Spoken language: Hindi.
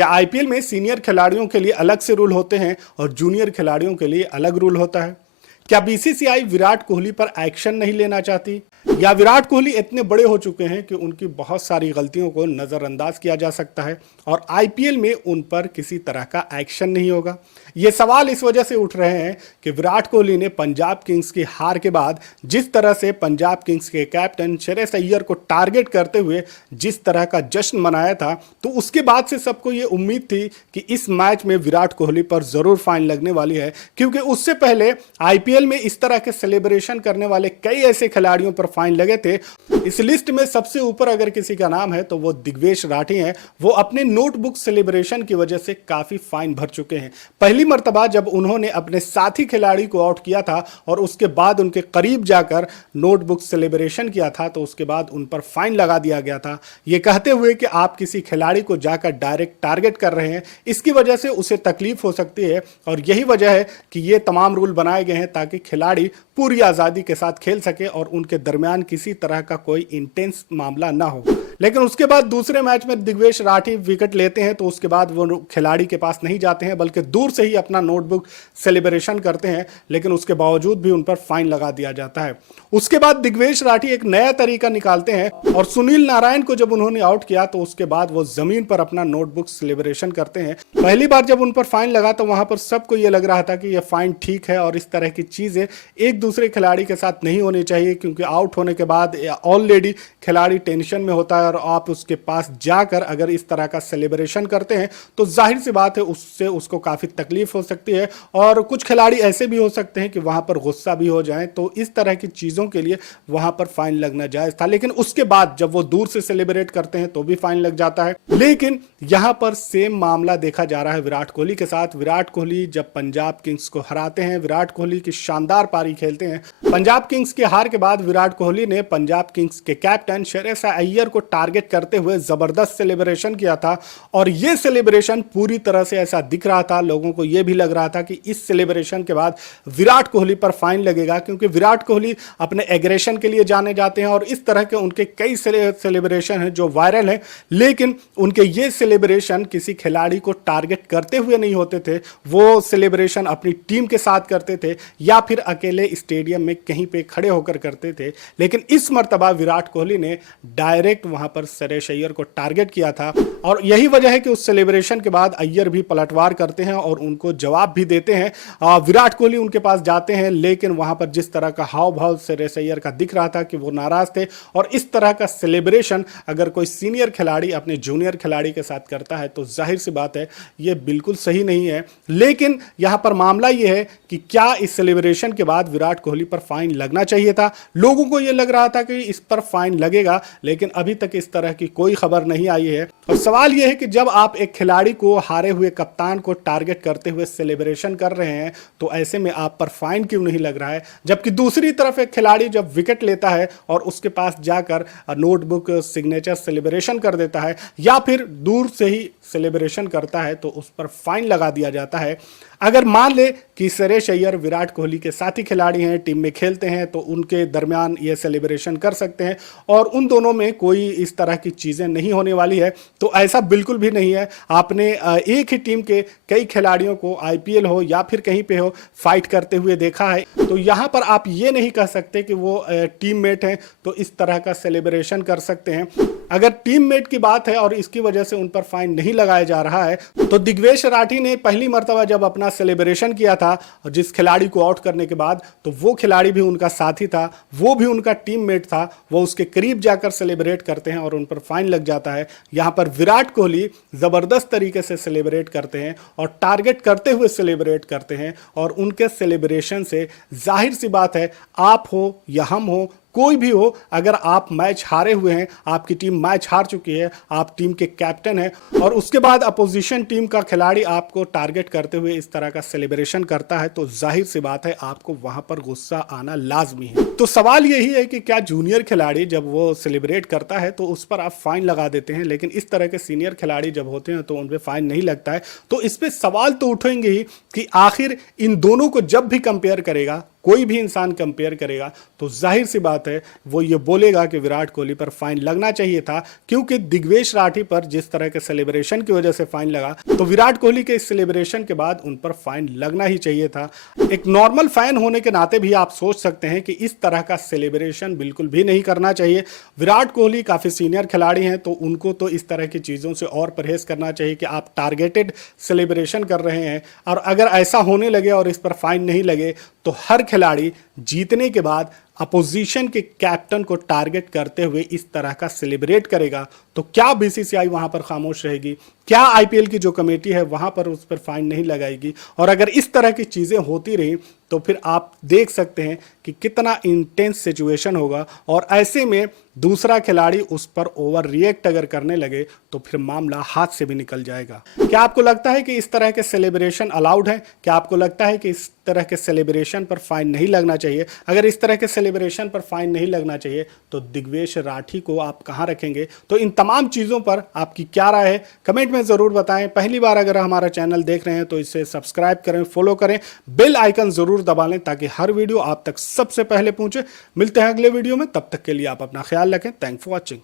क्या आईपीएल में सीनियर खिलाड़ियों के लिए अलग से रूल होते हैं और जूनियर खिलाड़ियों के लिए अलग रूल होता है? क्या बीसीसीआई विराट कोहली पर एक्शन नहीं लेना चाहती, या विराट कोहली इतने बड़े हो चुके हैं कि उनकी बहुत सारी गलतियों को नजरअंदाज किया जा सकता है और आईपीएल में उन पर किसी तरह का एक्शन नहीं होगा? ये सवाल इस वजह से उठ रहे हैं कि विराट कोहली ने पंजाब किंग्स की हार के बाद जिस तरह से पंजाब किंग्स के कैप्टन श्रेयस अय्यर को टारगेट करते हुए जिस तरह का जश्न मनाया था, तो उसके बाद से सबको ये उम्मीद थी कि इस मैच में विराट कोहली पर जरूर फाइन लगने वाली है, क्योंकि उससे पहले आईपीएल में इस तरह के सेलिब्रेशन करने वाले कई ऐसे खिलाड़ियों पर फाइन लगे थे। इस लिस्ट में सबसे ऊपर अगर किसी का नाम है तो वो दिग्वेश राठी हैं। वो अपने नोटबुक सेलिब्रेशन की वजह से काफी फाइन भर चुके हैं। पहली मर्तबा जब उन्होंने अपने साथी खिलाड़ी को आउट किया था और उसके बाद उनके करीब जाकर नोटबुक सेलिब्रेशन किया था, तो उसके बाद उन पर फाइन लगा दिया गया था, ये कहते हुए कि आप किसी खिलाड़ी को जाकर डायरेक्ट टारगेट कर रहे हैं, इसकी वजह से उसे तकलीफ हो सकती है। और यही वजह है कि ये तमाम रूल बनाए गए हैं ताकि खिलाड़ी पूरी आजादी के साथ खेल सके और उनके दरमियान किसी तरह का कोई इंटेंस मामला ना हो। लेकिन उसके बाद दूसरे मैच में दिग्वेश राठी विकेट लेते हैं, तो उसके बाद वो खिलाड़ी के पास नहीं जाते हैं बल्कि दूर से ही अपना नोटबुक सेलिब्रेशन करते हैं, लेकिन उसके बावजूद भी उन पर फाइन लगा दिया जाता है। उसके बाद दिग्वेश राठी एक नया तरीका निकालते हैं और सुनील नारायण को जब उन्होंने आउट किया तो उसके बाद वो जमीन पर अपना नोटबुक सेलिब्रेशन करते हैं। पहली बार जब उन पर फाइन लगा तो वहां पर सबको ये लग रहा था कि ये फाइन ठीक है और इस तरह की चीजें एक दूसरे खिलाड़ी के साथ नहीं होनी चाहिए, क्योंकि आउट होने के बाद ऑलरेडी खिलाड़ी टेंशन में होता है और आप उसके पास जाकर अगर इस तरह का सेलिब्रेशन करते हैं तो जाहिर सी बात है उससे उसको काफी तकलीफ हो सकती है और कुछ खिलाड़ी ऐसे भी हो सकते हैं कि वहां पर गुस्सा भी हो जाएं। तो इस तरह की चीजों के लिए वहां पर फाइन लगना जायज था, लेकिन उसके बाद जब वो दूर से सेलिब्रेट करते हैं तो भी फाइन लग जाता है। लेकिन यहां पर सेम मामला देखा जा रहा है विराट कोहली के साथ। विराट कोहली जब पंजाब किंग्स को हराते हैं, विराट कोहली की शानदार पारी खेलते हैं। पंजाब किंग्स की हार के बाद विराट कोहली ने पंजाब किंग्स के कैप्टन श्रेयस अय्यर को टारगेट करते हुए जबरदस्त सेलिब्रेशन किया था और यह सेलिब्रेशन पूरी तरह से ऐसा दिख रहा था, लोगों को यह भी लग रहा था कि इस सेलिब्रेशन के बाद विराट कोहली पर फाइन लगेगा, क्योंकि विराट कोहली अपने एग्रेशन के लिए जाने जाते हैं और इस तरह के उनके कई सेलिब्रेशन हैं जो वायरल हैं। लेकिन उनके ये सेलिब्रेशन किसी खिलाड़ी को टारगेट करते हुए नहीं होते थे, वो सेलिब्रेशन अपनी टीम के साथ करते थे या फिर अकेले स्टेडियम में कहीं पे खड़े होकर करते थे। लेकिन इस मर्तबा विराट कोहली ने डायरेक्ट वहां पर श्रेयस अय्यर को टारगेट किया था और यही वजह है कि उस सेलिब्रेशन के बाद अय्यर भी पलटवार करते हैं और उनको जवाब भी देते हैं। विराट कोहली उनके पास जाते हैं, लेकिन वहां पर जिस तरह का हाव भाव श्रेयस अय्यर का दिख रहा था कि वो नाराज थे और इस तरह का सेलिब्रेशन अगर कोई सीनियर खिलाड़ी अपने जूनियर खिलाड़ी के साथ करता है तो जाहिर सी बात है ये बिल्कुल सही नहीं है। लेकिन यहां पर मामला यह है कि क्या इस सेलिब्रेशन के बाद विराट कोहली पर फाइन लगना चाहिए था? लोगों को यह लग रहा था कि इस पर फाइन लगेगा, लेकिन अभी तक इस तरह की कोई खबर नहीं आई है। और सवाल यह है कि जब आप एक खिलाड़ी को, हारे हुए कप्तान को टारगेट करते हुए सेलिब्रेशन कर रहे हैं तो ऐसे में आप पर फाइन क्यों नहीं लग रहा है? जबकि दूसरी तरफ एक खिलाड़ी जब विकेट लेता है और उसके पास जाकर नोटबुक सिग्नेचर सेलिब्रेशन कर देता है या फिर दूर से ही सेलिब्रेशन करता है तो उस पर फाइन लगा दिया जाता है। अगर मान ले कि श्रेयस अय्यर विराट कोहली के साथी खिलाड़ी हैं, टीम में खेलते हैं, तो उनके दरमियान ये सेलिब्रेशन कर सकते हैं और उन दोनों में कोई इस तरह की चीजें नहीं होने वाली है। तो ऐसा बिल्कुल भी नहीं है। आपने एक ही टीम के कई खिलाड़ियों को आईपीएल हो या फिर कहीं पे हो फाइट करते हुए देखा है, तो यहां पर आप ये नहीं कह सकते कि वो टीममेट हैं तो इस तरह का सेलिब्रेशन कर सकते हैं। अगर टीममेट की बात है और इसकी वजह से उन पर फाइन नहीं लगाया जा रहा है, तो दिग्वेश राठी ने पहली मर्तबा जब अपना सेलिब्रेशन किया था जिस खिलाड़ी को आउट करने के बाद, तो वो खिलाड़ी भी उनका साथी था, वो भी उनका टीममेट था, वो उसके करीब जाकर सेलिब्रेट करते हैं और उन पर फाइन लग जाता है। यहां पर विराट कोहली जबरदस्त तरीके से सेलिब्रेट करते हैं और टारगेट करते हुए सेलिब्रेट करते हैं और उनके सेलिब्रेशन से जाहिर सी बात है, आप हो या हम हो, कोई भी हो, अगर आप मैच हारे हुए हैं, आपकी टीम मैच हार चुकी है, आप टीम के कैप्टन हैं और उसके बाद अपोजिशन टीम का खिलाड़ी आपको टारगेट करते हुए इस तरह का सेलिब्रेशन करता है, तो जाहिर सी बात है आपको वहां पर गुस्सा आना लाजमी है। तो सवाल यही है कि क्या जूनियर खिलाड़ी जब वो सेलिब्रेट करता है तो उस पर आप फाइन लगा देते हैं, लेकिन इस तरह के सीनियर खिलाड़ी जब होते हैं तो उन पर फाइन नहीं लगता है। तो इस पर सवाल तो उठेंगे ही कि आखिर इन दोनों को जब भी कंपेयर करेगा कोई भी इंसान कंपेयर करेगा तो जाहिर सी बात है वो ये बोलेगा कि विराट कोहली पर फाइन लगना चाहिए था, क्योंकि दिग्वेश राठी पर जिस तरह के सेलिब्रेशन की वजह से फाइन लगा तो विराट कोहली के इस सेलिब्रेशन के बाद उन पर फाइन लगना ही चाहिए था। एक नॉर्मल फैन होने के नाते भी आप सोच सकते हैं कि इस तरह का सेलिब्रेशन बिल्कुल भी नहीं करना चाहिए। विराट कोहली काफी सीनियर खिलाड़ी हैं तो उनको तो इस तरह की चीजों से और परहेज करना चाहिए कि आप टारगेटेड सेलिब्रेशन कर रहे हैं, और अगर ऐसा होने लगे और इस पर फाइन नहीं लगे तो हर खिलाड़ी जीतने के बाद अपोजिशन के कैप्टन को टारगेट करते हुए इस तरह का सेलिब्रेट करेगा, तो क्या बीसीसीआई वहां पर खामोश रहेगी? क्या आईपीएल की जो कमेटी है वहां पर उस पर फाइन नहीं लगाएगी? और अगर इस तरह की चीजें होती रही तो फिर आप देख सकते हैं कि कितना इंटेंस सिचुएशन होगा, और ऐसे में दूसरा खिलाड़ी उस पर ओवर रिएक्ट अगर करने लगे तो फिर मामला हाथ से भी निकल जाएगा। क्या आपको लगता है कि इस तरह के सेलिब्रेशन अलाउड है? क्या आपको लगता है कि इस तरह के सेलिब्रेशन पर फाइन नहीं लगना चाहिए? अगर इस तरह के सेलिब्रेशन पर फाइन नहीं लगना चाहिए तो दिग्वेश राठी को आप कहां रखेंगे? तो इन तमाम चीजों पर आपकी क्या राय है, कमेंट में जरूर बताएं। पहली बार अगर हमारा चैनल देख रहे हैं तो इसे सब्सक्राइब करें, फॉलो करें, बेल आइकन जरूर दबा लें ताकि हर वीडियो आप तक सबसे पहले पहुंचे। मिलते हैं अगले वीडियो में, तब तक के लिए आप अपना ख्याल रखें। Thanks for watching.